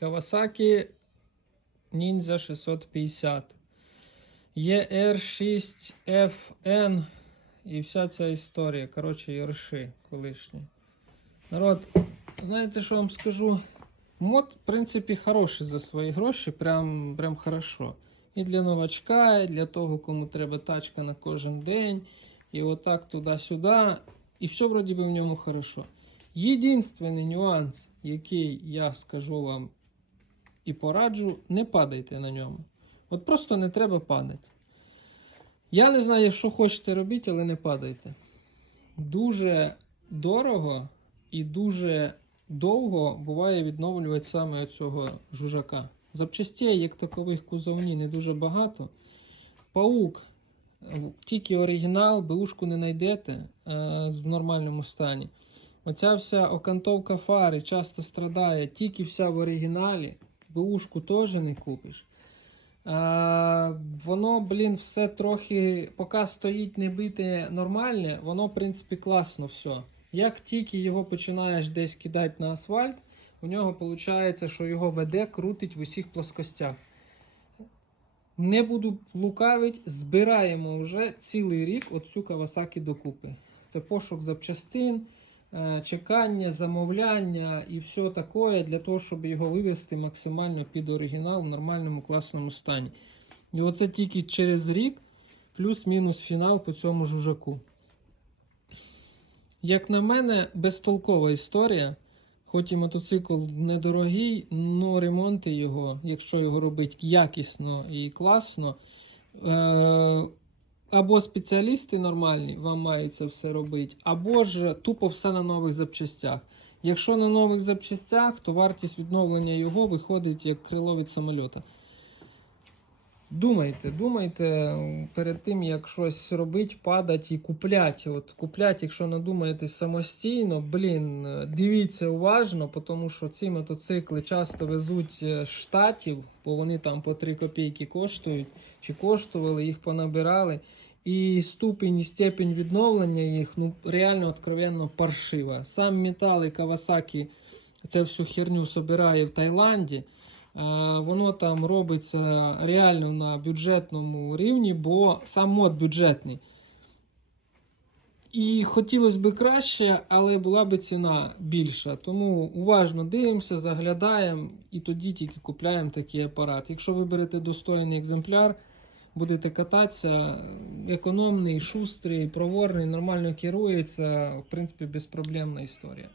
Kawasaki Ninja 650. Є R6FN і вся ця історія. Коротше, Йорши колишні. Народ, знаєте, що вам скажу? Мод, в принципі, хороший за свої гроші, прям, прям хорошо. І для новачка, і для того, кому треба тачка на кожен день. І отак туди-сюди. І все вроді би в ньому хорошо. Єдинственний нюанс, який я скажу вам і пораджу, не падайте на ньому. От просто не треба падати. Я не знаю, що хочете робити, але не падайте. Дуже дорого і дуже довго буває відновлювати саме цього жужака. Запчастей, як такових кузовні, не дуже багато. Паук, тільки оригінал, бушку не знайдете е, в нормальному стані. Оця вся окантовка фари часто страдає тільки вся в оригіналі. Бушку теж не купиш. А, воно, блін, все трохи, поки стоїть не бите нормальне, воно, в принципі, класно все. Як тільки його починаєш десь кидати на асфальт, у нього виходить, що його веде, крутить в усіх плоскостях. Не буду лукавить, збираємо вже цілий рік оцю Кавасакі докупи. Це пошук запчастин, чекання, замовляння і все таке для того, щоб його вивести максимально під оригінал в нормальному класному стані. І оце тільки через рік, плюс-мінус фінал по цьому жужаку. Як на мене, безтолкова історія. Хоч і мотоцикл недорогий, але ремонти його, якщо його робити якісно і класно, е- або спеціалісти нормальні вам мають це все робити, або ж тупо все на нових запчастях. Якщо на нових запчастях, то вартість відновлення його виходить як крило від самольота. Думайте, думайте перед тим, як щось робити, падати і купляти. От куплять, якщо надумаєте самостійно, блін, дивіться уважно, тому що ці мотоцикли часто везуть з штатів, бо вони там по 3 копійки коштують, чи коштували, їх понабирали. І ступінь і степень відновлення їх ну реально откровенно паршива. Сам метал і Kawasaki цю всю херню собирає в Таїланді. Воно там робиться реально на бюджетному рівні, бо сам мод бюджетний. І хотілося б краще, але була б ціна більша. Тому уважно дивимося, заглядаємо і тоді тільки купляємо такий апарат. Якщо виберете достойний екземпляр, будете кататися, економний, шустрий, проворний, нормально керується, в принципі, безпроблемна історія.